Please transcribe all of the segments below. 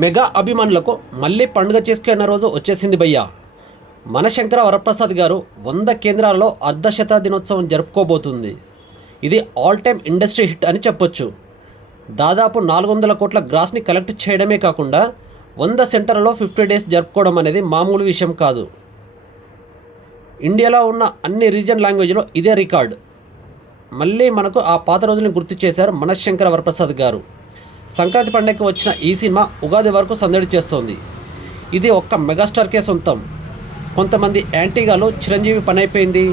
Mega అభిమానులకు మళ్ళీ పండుగ చేసుకున్న రోజు వచ్చేసింది భయ్యా. మనశంకర వరప్రసాద్ గారు 100 కేంద్రాలలో అర్ధశత దినోత్సవం జరుపుకోబోతుంది. ఇది ఆల్ టైమ్ ఇండస్ట్రీ హిట్ అని చెప్పొచ్చు. దాదాపు 400 కోట్ల గ్రాస్ని కలెక్ట్ చేయడమే కాకుండా 100 సెంటర్లలో 50 డేస్ జరుపుకోవడం అనేది మామూలు విషయం కాదు. ఇండియాలో ఉన్న అన్ని రీజన్ లాంగ్వేజ్లో ఇదే రికార్డ్. మళ్ళీ మనకు ఆ పాత రోజులను గుర్తు చేశారు మనశంకర వరప్రసాద్ గారు. సంక్రాంతి పండుగకి వచ్చిన ఈ సినిమా ఉగాది వరకు సందడి చేస్తోంది. ఇది ఒక్క మెగాస్టార్కే సొంతం. కొంతమంది యాంటీగాలు చిరంజీవి పని అయిపోయింది,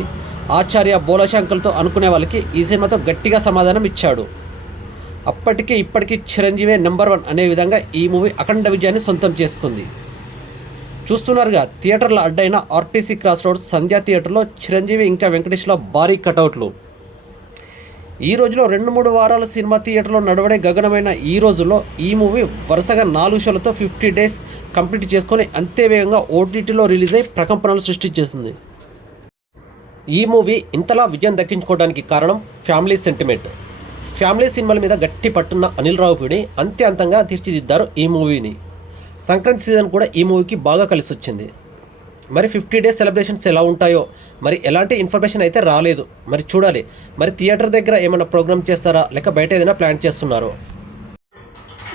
ఆచార్య బోలశంకర్తో అనుకునే వాళ్ళకి ఈ సినిమాతో గట్టిగా సమాధానం ఇచ్చాడు. అప్పటికి ఇప్పటికీ చిరంజీవి నెంబర్ 1 అనే విధంగా ఈ మూవీ అఖండ విజయాన్ని సొంతం చేసుకుంది. చూస్తున్నారుగా, థియేటర్ల అడ్డైన ఆర్టీసీ క్రాస్ రోడ్స్ సంధ్యా థియేటర్లో చిరంజీవి ఇంకా వెంకటేష్లో భారీ కటౌట్లు. ఈ రోజులో 2-3 వారాల సినిమా థియేటర్లో నడవడే గగనమైన ఈ రోజుల్లో ఈ మూవీ వరుసగా 4 షోలతో 50 డేస్ కంప్లీట్ చేసుకొని అంతే వేగంగా ఓటీటీలో రిలీజ్ అయి ప్రకంపనలు సృష్టించేసింది. ఈ మూవీ ఇంతలా విజయం దక్కించుకోవడానికి కారణం ఫ్యామిలీ సెంటిమెంట్. ఫ్యామిలీ సినిమాల మీద గట్టి పట్టున్న అనిల్ రావిపూడి అంతే అంతంగా తీర్చిదిద్దారు ఈ మూవీని. సంక్రాంతి సీజన్ కూడా ఈ మూవీకి బాగా కలిసి వచ్చింది. మరి 50 డేస్ సెలబ్రేషన్స్ ఎలా ఉంటాయో, మరి ఎలాంటి ఇన్ఫర్మేషన్ అయితే రాలేదు. మరి చూడాలి, మరి థియేటర్ దగ్గర ఏమైనా ప్రోగ్రామ్ చేస్తారా, లేక బయట ఏదైనా ప్లాన్ చేస్తున్నారో.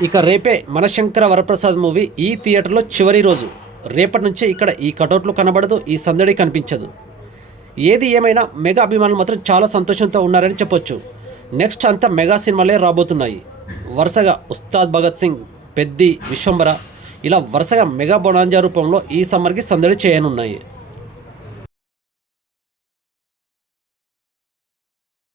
ఇక రేపే మనశంకర వరప్రసాద్ మూవీ ఈ థియేటర్లో చివరి రోజు. రేపటి నుంచి ఇక్కడ ఈ కటౌట్లు కనబడదు, ఈ సందడి కనిపించదు. ఏది ఏమైనా మెగా అభిమానులు మాత్రం చాలా సంతోషంతో ఉన్నారని చెప్పొచ్చు. నెక్స్ట్ అంతా మెగా సినిమాలే రాబోతున్నాయి. వరుసగా ఉస్తాద్ భగత్ సింగ్, పెద్ది, విశ్వంబర ఇలా వరుసగా మెగా బొనాంజా రూపంలో ఈ సమ్మర్కి సందడి చేయనున్నాయి.